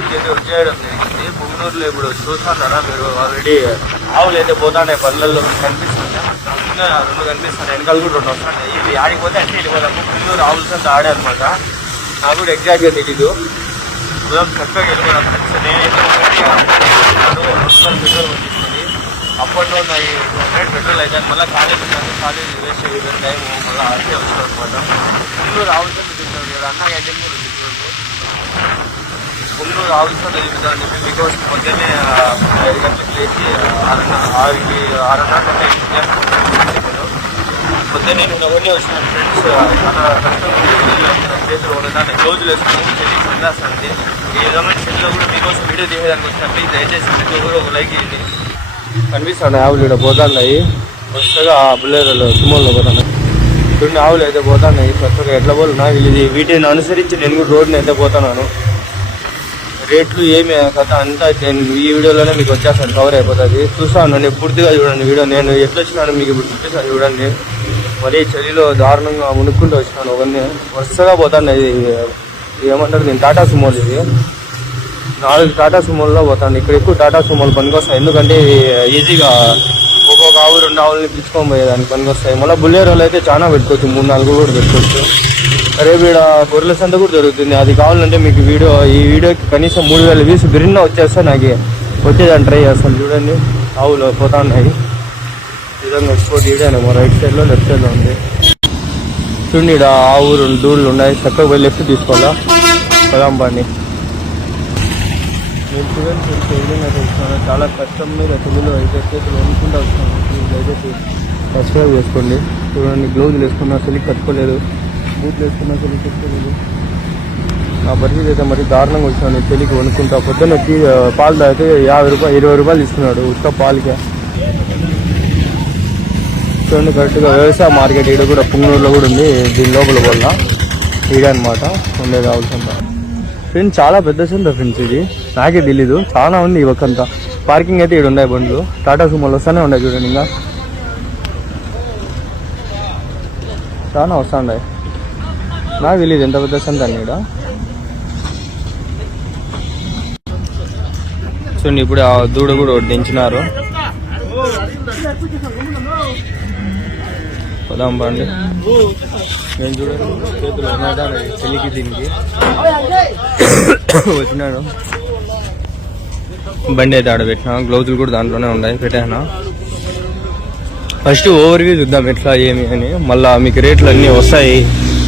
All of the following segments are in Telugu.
పుంగనూరుకి అయితే వచ్చేయడం జరిగింది. పుంగనూరులో ఇప్పుడు చూస్తున్నారా మీరు ఆల్రెడీ ఆవులు అయితే పోతానే పనులలో కనిపిస్తున్నాయి. రెండు కనిపిస్తున్నాయి, వెనకాల కూడా రెండు వస్తున్నాయి. ఇది ఆడిపోతే అంటే వెళ్ళిపోతాము. పుంగనూరు ఆవులతో ఆడే అనమాట. నాకు కూడా ఎగ్జాక్ట్గా తెలీదు. చక్కగా వెళ్ళిపోతాం. నేనైతే పెట్రోల్ వచ్చింది అప్పట్లో ఉన్నాయి 100 పెట్రోల్ అయితే మళ్ళీ కాలేజ్ వేస్ట్ అయ్యే టైం మళ్ళీ అదే వచ్చాం అనమాట. పుంగనూరు ఆవులతో తింటారు కదా అన్న క్యాంటీన్ కూడా తింటుంది. పుంగనూరు ఆవులతో తిరుగుతాం అని చెప్పి బికాస్ పొద్దున్నే 5 గంటలకు లేచి 6:30 పొద్దున్నే నేను అవన్నీ వచ్చినాను ఫ్రెండ్స్. చాలా కష్టం చేతులు ఉండడానికి గ్లౌజులు వేసుకున్నాను. చెల్లికి వెళ్ళేస్తాను. ఈ విధమైన చెల్లిలో కూడా మీకోసం వీడియో తీసేదానికి వచ్చినప్పుడు దయచేసి ప్రతి ఒక్కరు ఒక లైక్ చేయండి. కనిపిస్తాను ఆవులు ఇక్కడ పోతున్నాయి కొత్తగా. బుల్లెరోలో సుమోల్లో పోతున్నాయి. కొన్ని ఆవులు అయితే పోతున్నాయి కొత్తగా. ఎట్లా పోతున్నాయి ఇది వీటిని అనుసరించి నేను కూడా రోడ్ని అయితే పోతున్నాను. రేట్లు ఏమి కథ అంతా నేను ఈ వీడియోలోనే మీకు వచ్చేస్తాను, కవర్ అయిపోతుంది. చూస్తాను నేను పూర్తిగా చూడండి వీడియో. నేను ఎట్లా వచ్చినాను మీకు ఇప్పుడు చూపిస్తాను చూడండి. మరీ చలిలో దారుణంగా మునుక్కుంటూ వచ్చినాను. అవన్నీ వరుసగా పోతున్నాయి. ఏమంటారు నేను టాటా సుమోలు, ఇది 4 టాటా సుమోల్లో పోతాను. ఇక్కడ ఎక్కువ టాటా సుమోలు పనికొస్తాయి. ఎందుకంటే ఈజీగా ఒక్కొక్క ఆవు 2 ఆవులని పిలుచుకొని పోయేదానికి పనికొస్తాయి. మళ్ళీ బుల్లెరోలు అయితే చాలా పెట్టుకోవచ్చు, 3-4 కూడా పెట్టుకోవచ్చు. రేపు ఇక్కడ గొర్రెల సంత కూడా జరుగుతుంది. అది కావాలంటే మీకు ఈ వీడియోకి కనీసం 3000 వ్యూస్ బిరిన్న వచ్చేస్తే నాకు వచ్చేదాన్ని ట్రై చేస్తాను. చూడండి ఆవులు పోతా ఉన్నాయి. ఈ విధంగా ఎక్స్పోర్ట్ చేయడానేమో రైట్ సైడ్లో లెఫ్ట్ సైడ్లో ఉంది. చూడండి ఇక్కడ ఆవు 2 దూడలు ఉన్నాయి. చక్కగా పోయి లెఫ్ట్ తీసుకోవాలా పదాంబాన్ని. నేను చూడండి విధంగా చూస్తున్నాను. చాలా కష్టం మీద తెలుగులో అయితే చేతులు వండుకుంటూ వస్తున్నాను. అయితే సబ్స్క్రైబ్ చేసుకోండి. చూడండి గ్లౌజులు వేసుకున్నా చలికి కట్టుకోలేదు, బూట్లు వేసుకున్నా చలికి కట్టుకోలేదు. నా పరిస్థితి అయితే మరి దారుణంగా వచ్చినాను. చలికి వణుకుంటా. పొద్దున్న పాలు తాగితే 50 రూపాయలు 20 రూపాయలు ఇస్తున్నాడు ఉత్త పాలకే. చూడండి కరెక్ట్గా వ్యవసాయ మార్కెట్ ఈడ కూడా పుంగనూరులో కూడా ఉంది. దీని లోపల వల్ల ఈడ అనమాట ఉండేది ఆవులసంతా. ఫ్రెండ్స్ చాలా పెద్ద సంత ఫ్రెండ్స్, ఇది నాకే తెలీదు. చాలా ఉంది ఈ ఒక్కంతా. పార్కింగ్ అయితే ఇక్కడ ఉన్నాయి బండ్లు. టాటా సుమోలు వస్తానే ఉన్నాయి చూడండి. ఇంకా చాలా వస్తున్నాయి. నాకు తెలియదు ఎంత పెద్ద సంత అని ఇక్కడ. చూడండి ఇప్పుడు ఆ దూడ కూడా దించినారు. పోదాం బండి. నేను చూడండి చేతులు చలికి దీనికి వచ్చినాడు. బండి అయితే ఆడబెట్టినా. గ్లౌజులు కూడా దాంట్లోనే ఉన్నాయి, పెట్టాను. ఫస్ట్ ఓవర్వ్యూ చూద్దాం ఎట్లా ఏమి అని. మళ్ళీ మీకు రేట్లు అన్నీ వస్తాయి.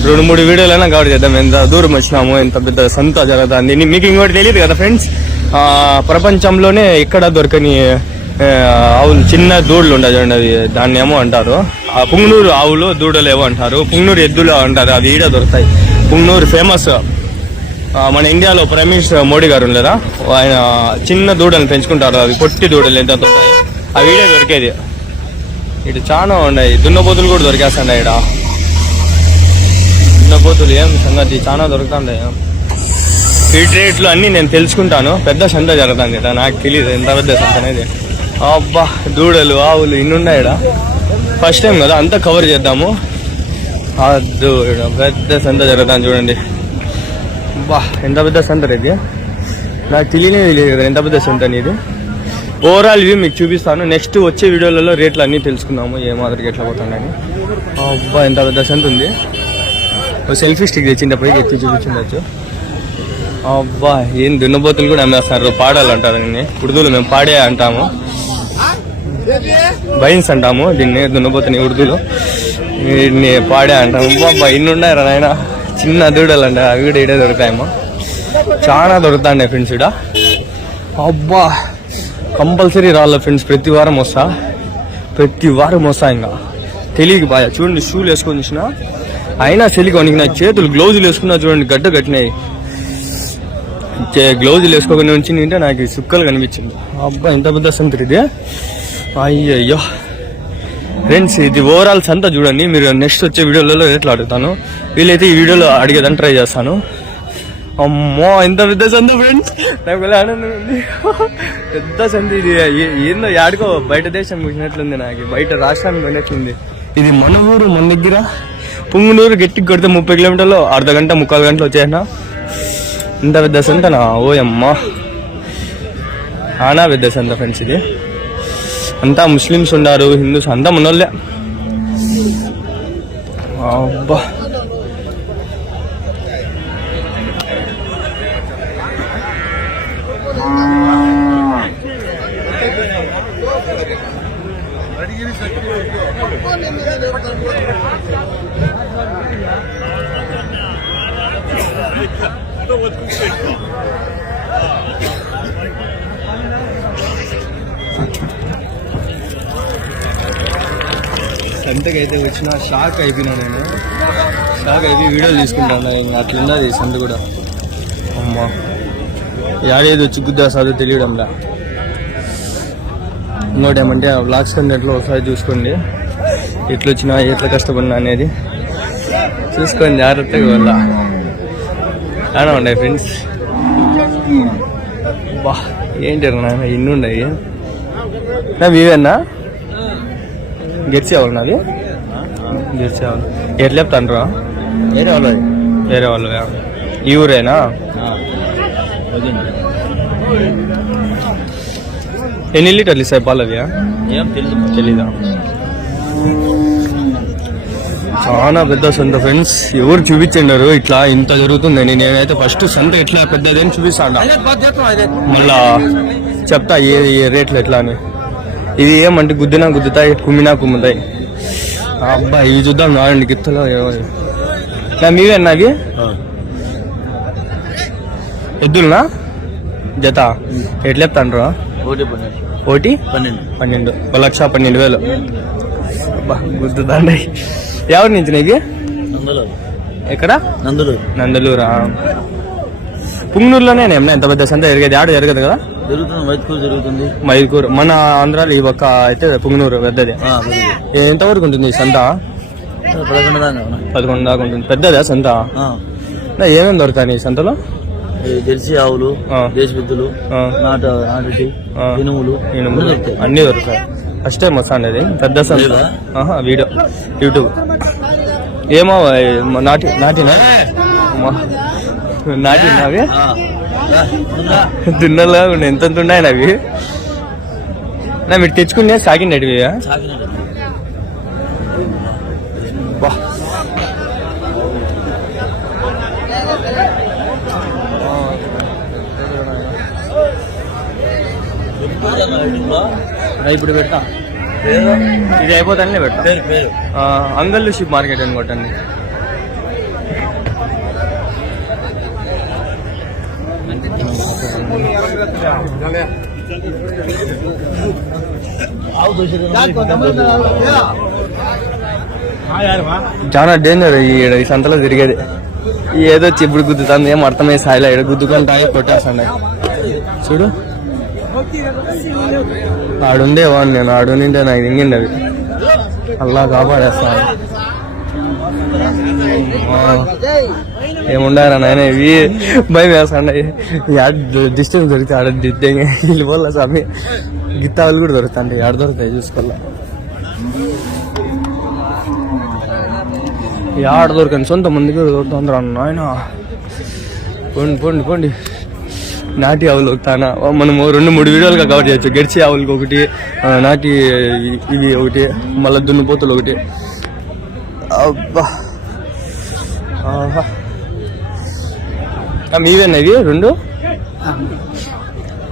2-3 వీడియోలైనా కవర్ చేద్దాం. ఎంత దూరం వచ్చినాము, ఎంత పెద్ద సంత జరుగుతుంది. మీకు ఇంకోటి తెలియదు కదా ఫ్రెండ్స్, ప్రపంచంలోనే ఎక్కడ దొరకని ఆవులు చిన్న దూడలు ఉంటాయి చూడండి. అవి దాన్ని ఏమో అంటారు, పుంగనూరు ఆవులు దూడలు ఏమో అంటారు, పుంగనూరు ఎద్దులు అంటారు. అవి ఈడ దొరుకుతాయి. పుంగనూరు ఫేమస్. మన ఇండియాలో ప్రైమ్ మినిస్టర్ మోడీ గారు ఉండలేదా, ఆయన చిన్న దూడలు పెంచుకుంటారు. అవి పొట్టి దూడలు ఎంత దొరుకుతాయి. అవి ఈడే దొరికేది. ఇటు చాలా ఉన్నాయి. దున్నపోతులు కూడా దొరికేస్తాయి. ఇక్కడ దున్నపోతులు ఏం సంగతి చాలా దొరుకుతాయి. ఫీడ్ రేట్లు అన్నీ నేను తెలుసుకుంటాను. పెద్ద సంత జరుగుతుంది ఇక్కడ. నాకు తెలియదు ఎంత పెద్ద సంత అనేది. అబ్బా దూడలు ఆవులు ఇన్ని ఉన్నాయి ఇక్కడ. ఫస్ట్ టైం కదా అంతా కవర్ చేద్దాము. పెద్ద సంత జరుగుతుంది చూడండి. బా ఎంత పెద్ద సంత ఇది. నాకు తెలియదు కదా ఎంత పెద్ద సంత అనేది. ఓవరాల్ వ్యూ మీకు చూపిస్తాను. నెక్స్ట్ వచ్చే వీడియోలలో రేట్లు అన్నీ తెలుసుకుందాము, ఏ మాదిరికి ఎట్లా పోతున్నాయని. అబ్బా ఎంత పెద్ద సంత ఉంది. సెల్ఫీ స్టిక్ తెచ్చినప్పటికి ఎత్తి చూపించవచ్చు. అబ్బా ఏం దున్నపోతులు కూడా అమ్మేస్తారు. పాడాలు అంటారు దీన్ని. ఉర్దూలో మేము పాడే అంటాము, బైన్స్ అంటాము దీన్ని. దున్నపోతుని ఉర్దూలో వీటిని పాడే అంటాము. అబ్బా ఇన్ని ఉన్నాయి రా నాయన. చిన్న దూడలు అంట. అవి కూడా ఇడే దొరుకుతాయేమో. చాలా దొరుకుతాయి ఫ్రెండ్స్ ఇక్కడ. అబ్బా కంపల్సరీ రాళ్ళ ఫ్రెండ్స్. ప్రతి వారం వస్తా. ఇంకా తెలియక బాగా చూడండి. షూలు వేసుకొని చూసిన అయినా చలికి వణికిన. చేతులు గ్లౌజులు వేసుకున్నా చూడండి, గడ్డ కట్టినాయి. గ్లౌజులు వేసుకోకుండా ఉంచి నింటే నాకు సుక్కలు కనిపించింది. అబ్బా ఎంత పెద్ద సంత ఇది. అయ్యయ్యో ఫ్రెండ్స్, ఇది ఓవరాల్ సంత చూడండి. మీరు నెక్స్ట్ వచ్చే వీడియోలలో రేట్లు అడుగుతాను. వీలైతే ఈ వీడియోలో అడిగేదాన్ని ట్రై చేస్తాను. అమ్మో ఎంత పెద్ద సంత ఫ్రెండ్స్. నాకు ఆనందం ఉంది. పెద్ద సంత ఇది. ఏందో యాడికో బయట దేశం కూర్చున్నట్లుంది. నాకు బయట రాష్ట్రానికి పోయినట్లుంది. ఇది మన ఊరు, మన దగ్గర పుంగనూరు. గట్టికి కొడితే 30 కిలోమీటర్లు, అర్ధ గంట 3/4 గంటలు వచ్చేసిన. ఇంత పెద్ద సంతనా? ఓ అమ్మ, చాలా పెద్ద సంత ఫ్రెండ్స్ ఇది. అంతా ముస్లిమ్స్ ఉన్నారు, హిందూస్ అంతా ఉన్నోళ్ళే. అబ్బా సంతకైతే వచ్చిన షాక్ అయిపోయినా నేను. షాక్ అయిపోయి వీడియోలు తీసుకుంటాను. ఇంకా అట్లున్నది సంత కూడా. అమ్మా యాడేది వచ్చి గుద్దేస్తాదో తెలియడంలా. ఇంకోటి ఏమంటే వ్లాగ్స్ కంటెంట్లో ఒకసారి చూసుకోండి, ఎట్లా వచ్చినా ఎట్లా కష్టపడినా అనేది చూసుకోండి జాగ్రత్తగా. వల్ల చాలా ఉన్నాయి ఫ్రెండ్స్. బా ఏంటి నాయన ఇన్ని ఉన్నాయి. నా వీవేనా గెలిచి అవ్వాలి, నాది గెలిచి అవ్వాలి. ఎట్లా చెప్తాను? వేరే వాళ్ళు ఈ ఊరేనా? ఎన్ని లీటర్లు ఇస్తాయి పాలు అవి? ఏం తెలీదా? చాలా పెద్ద సంత ఫ్రెండ్స్. ఎవరు చూపించండారు ఇట్లా ఇంత జరుగుతుందని. నేనైతే ఫస్ట్ సంత ఎట్లా పెద్దదని చూపిస్తాను, మళ్ళా చెప్తా ఏ రేట్లు ఎట్లా అని. ఇది ఏమంటే గుద్దినా గుద్దుతాయి, కుమ్మినా కుమ్ముతాయి. అబ్బా ఇవి చూద్దాం నాడండి గిత్తలో. నా మీవేనా అవి? ఎద్దులనా జత? ఎట్లా చెప్తాను? 1,12,000 1,12,000. అబ్బా గుద్దుతాండి. ఎవరి నుంచి నీకు? ఎక్కడ? నందలూరా? పుంగనూరులోనే ఏమన్నా ఎంత పెద్ద సంత జరిగేది? ఆడ జరగదు కదా? జరుగుతుంది మైదుకూరు. మన ఆంధ్రాలో ఈ పక్క అయితే పుంగనూరు పెద్దది. ఎంతవరకు ఉంటుంది ఈ సంత? 11 దాకా ఉంటుంది. పెద్దదా సంత? ఏమేమి దొరుకుతాయి ఈ సంతలో? జెర్సీ ఆవులు, దేశపెద్దులు, ఇనుములు అన్ని దొరుకుతాయి. ఫస్ట్ టైం వస్తాండి అది పెద్ద సంత. వీడియో యూట్యూబ్ ఏమో నాటినా అవి దున్నలా ఉండే ఎంత ఉన్నాయి అవి. నా మీరు తెచ్చుకునే సాగిండి అడివి. ఇప్పుడు పెడతా, ఇది అయిపోతానే పెడతా. అంగళ్ళు షిప్ మార్కెట్ అని కొట్టండి. చాలా డేంజర్ ఈ సంతలో తిరిగేది. ఏదో చెప్పుడు గుద్దుతాను, ఏం అర్థమయ్యే స్థాయిలో ఇక్కడ గుద్దుకుంటాయి, కొట్టేస్తాను. చూడు ఆడుండే వాడు, నేను ఆడుంటే నాకు దింగిండి అవి. అల్లా కాపాడేస్తాను. ఏముండారా నాయన ఇవి భయం వేస్తాండి. డిస్టెన్స్ దొరికితే ఆడ దిద్దే వీళ్ళు పోల స్వామి. గిత్తాలు కూడా దొరుకుతాయి, ఆడ దొరుకుతాయి చూసుకోవాలా. ఆడ దొరకండి, సొంత మందికి దొరుకుతుంది నాయన. పోండి నాటి ఆవులు ఒకటానా మనము 2-3 వీడియోలుగా కవర్ చేయొచ్చు. గెడిచి ఆవులకి ఒకటి, నాటి ఇవి ఒకటి, మళ్ళీ దున్నుపోతులు ఒకటి. అబ్బా మీవేనా ఇవి 2?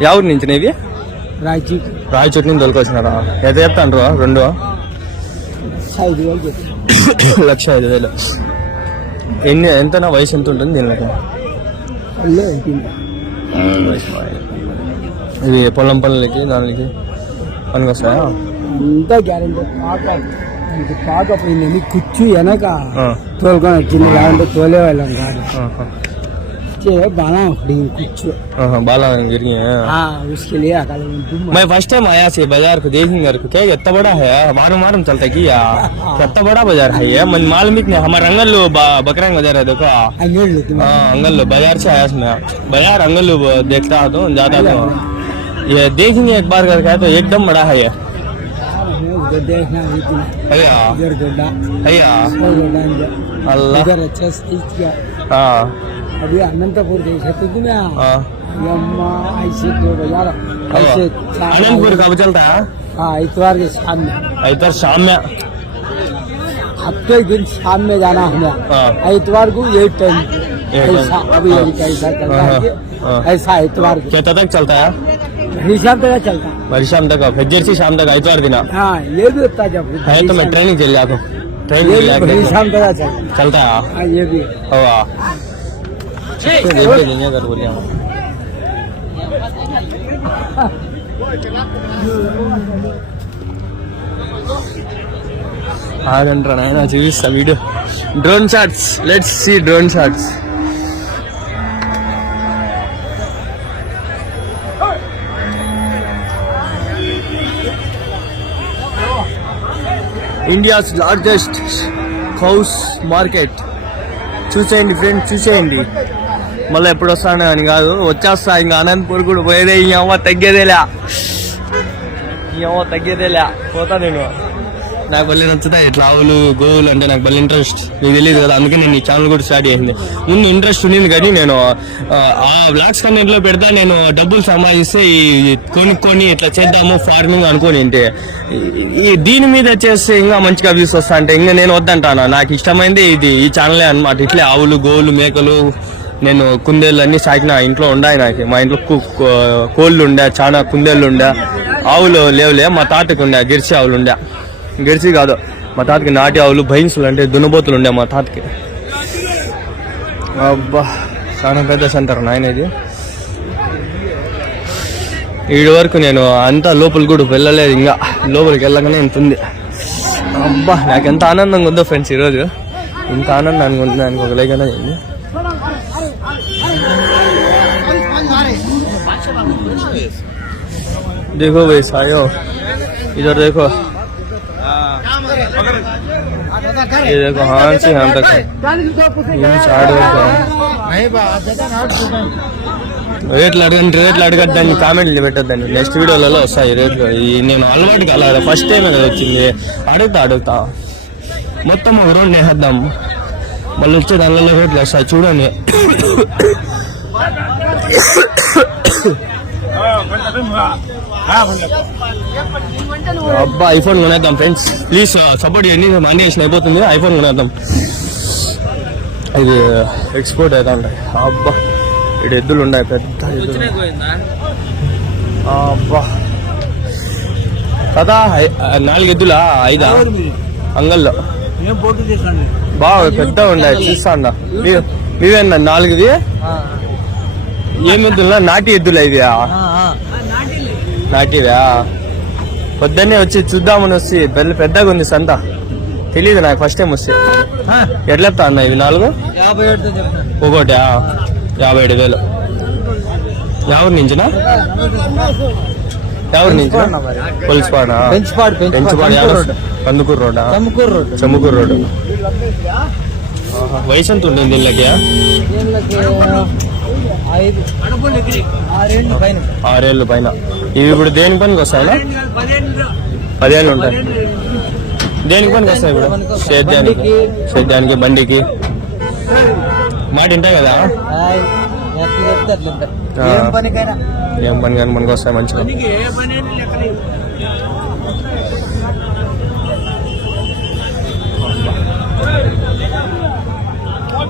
ఎవరి నుంచి ఇవి? రాయచోటి నుంచి తొలకొచ్చినారా? ఎంత చెప్తాను 2? 1,05,000. ఎంతనా వయసు ఎంత ఉంటుంది దీనికి? ఇవి పొలం పనులకి దానికి పనికి వస్తాయా? అంతా గ్యారెంటీ. కాకపోయింది కుచ్చు వెనక తోలుకొని వచ్చింది, లేదంటే తోలే వాళ్ళం కాదు. बाला कुछ बाला गिरी है। उसके लिए मैं फर्स्ट टाइम आया से बाजार को देखेंगे क्या इतना बड़ा है, मालूम चलता है क्या इतना बड़ा बाजार है ये? मैं मालूम नहीं, हमारे अंगल बकरंग बाजार है देखो, अंगल बाजार से आया मैं, बाजार अंगल देखता तो ज्यादा तो ये देखेंगे एक बार करके तो एकदम बड़ा है ये। देखना अल्लाह अच्छा हाँ अभी अनंतपुर जैसे तो तुम्हें हाँ अम्मा ऐसे दो यार ऐसे अनंतपुर कब चलता है? हाँ इतवार के शाम में इधर शाम में। हफ्ते दिन शाम में जाना हमें हाँ। इतवार को यही टाइम यही ऐसा टाइम। अभी हाँ। ऐसा चलता है हाँ। कि ऐसा इतवार को कितना तक चलता है? हिसाब तक चलता है बड़ी शाम तक फिर जैसी शाम तक इतवार दिन हाँ ये भी होता है जब है तो मैं ट्रेनिंग चल जाता हूँ। ये ट्रेनिंग भी हिसाब तक चलता है चलता है। हाँ ये भी हवा तो देख लेंगे अगर बोलिए ఆడంటారా నాయన చూపిస్తా video drone shots let's see drone shots India's largest house market చూసేయండి ఫ్రెండ్స్ చూసేయండి మళ్ళీ ఎప్పుడు వస్తాను అని కాదు వచ్చేస్తా ఇంకా అనంతపూర్ కూడా పోయేదే ఈ అమ్మ తగ్గేదేలే పోతా నేను నాకు భలే నచ్చుతాయి ఇట్లా ఆవులు గోవులు అంటే నాకు భలే ఇంట్రెస్ట్ నీకు తెలియదు కదా అందుకే నేను ఈ ఛానల్ కూడా స్టార్ట్ చేసింది ముందు ఇంట్రెస్ట్ ఉండింది కానీ నేను ఆ బ్లాగ్స్ కంటెంట్లో పెడతా నేను డబ్బులు సంపాదిస్తే ఈ కొనుక్కొని ఇట్లా చేద్దాము ఫార్మింగ్ అనుకోని ఈ దీని మీద చేస్తే ఇంకా మంచిగా వ్యూస్ వస్తా అంటే ఇంకా నేను వద్దంటాను నాకు ఇష్టమైంది ఇది ఈ ఛానలే అనమాట ఇట్లే ఆవులు గోవులు మేకలు నేను కుందేళ్ళు అన్ని సాకిన ఇంట్లో ఉండాయి నాకు మా ఇంట్లో కోళ్ళు ఉండే చాలా కుందేళ్ళు ఉండే ఆవులు లేవులే మా తాతకు ఉండే జెర్సీ ఆవులు ఉండే జెర్సీ కాదు మా తాతకి నాటి ఆవులు భైన్సులు అంటే దున్నబోతులు ఉండే మా తాతకి అబ్బా చాలా పెద్ద సెంటర్ నాయన ఇది వీడి వరకు నేను అంతా లోపల కూడా వెళ్ళలేదు ఇంకా లోపలికి వెళ్ళగానే ఇంత ఉంది అబ్బా నాకు ఎంత ఆనందంగా ఉందో ఫ్రెండ్స్ ఈరోజు ఇంత ఆనందానికి ఉంది దానికి ఒక లైక్ అనేది देखो भाई सायो इधर देखो ये देखो हाँ से यहाँ तक రేట్లు అడగండి దాన్ని కామెంట్లు పెట్టద్దండి నెక్స్ట్ వీడియోలలో వస్తాయి రేట్లు నేను అలవాటు కాల ఫస్ట్ టైం కదా వచ్చింది అడుగుతా మొత్తం ఒక రౌండ్ వేసేద్దాం మళ్ళీ వచ్చే దానిలో రేట్లు వస్తాయి చూడండి అబ్బా ఐఫోన్ కొనేద్దాం ఫ్రెండ్స్ ప్లీజ్ సపోర్ట్ చేయండి మనీ వేసిన అయిపోతుంది ఐఫోన్ కొనేద్దాం ఇది ఎక్స్పోర్ట్ అవుతా ఉంటాయి అబ్బా ఇక్కడ ఎద్దులు ఉన్నాయి పెద్ద ఎద్దులు అబ్బా కదా 4 ఎద్దులా 5 అంగల్లో బాగా పెద్ద ఉన్నాయి చూస్తాండా మీవేనా 4ది ఏం ఎద్దులా నాటి ఎద్దులా ఇవి నాటివా పొద్దున్నే వచ్చి చూద్దామని వచ్చి పెద్దగా ఉంది సంత తెలియదు నాకు ఫస్ట్ టైం వస్తే ఎట్లా చెప్తా అన్న ఇవి 4 ఒకటి 57,000 ఎవరి నుంచినా పొలిసిపాడా కందుకూరు రోడ్డా చెమ్ముకూరు రోడ్డు వయసు ఎంత ఉంటుంది వీళ్ళకి 6 ఏళ్ళు పైన ఇవి ఇప్పుడు దేని పనికి వస్తాయా 10 ఏళ్ళు ఉంటాయి దేనికి పనికి వస్తాయి ఇప్పుడు సేద్యానికి బండికి మాట ఉంటాయి కదా ఏం పని కానీ మనకు వస్తాయి మంచిగా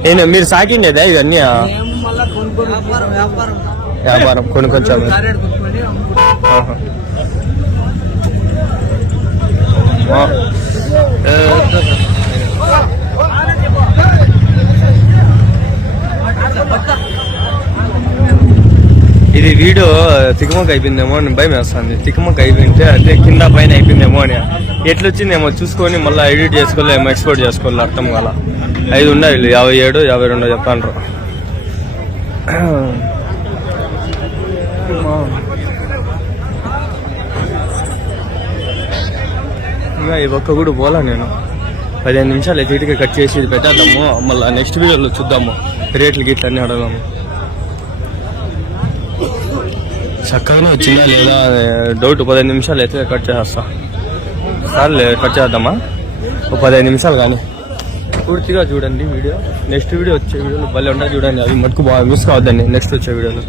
నేను మీరు సాకిండేదా ఇవన్నీ వ్యాపారం కొనుక్కొచ్చాము ఇది వీడియో తికమక అయిపోయిందేమో అని భయం వేస్తుంది తికమక అయిపోయింటే అదే కింద పైన అయిపోయిందేమో అని ఎట్లొచ్చిందేమో చూసుకొని మళ్ళీ ఎడిట్ చేసుకోలేమో ఎక్స్పోర్ట్ చేసుకోవాలి అర్థం కాల 5 ఉన్నాయి 57 52 చెప్తాండ్రు ఇంకా ఈ ఒక్క కూడా పోలా నేను 15 నిమిషాలు ఎదుటిగా కట్ చేసి ఇది పెట్టేద్దాము మళ్ళీ నెక్స్ట్ వీడియోలో చూద్దాము రేట్లు గిట్లు అన్నీ అడగదాము చక్కగానే వచ్చిందా లేదా డౌట్ 15 నిమిషాలు అయితే కట్ చేస్తా సార్లే కట్ చేద్దామా 15 నిమిషాలు కానీ పూర్తిగా చూడండి వీడియో. నెక్స్ట్ వీడియో వచ్చే వీడియోలో భలే ఉంటుంది చూడండి. అవి మటుకు బాగా మిస్ కావద్దండి నెక్స్ట్ వచ్చే వీడియోలో.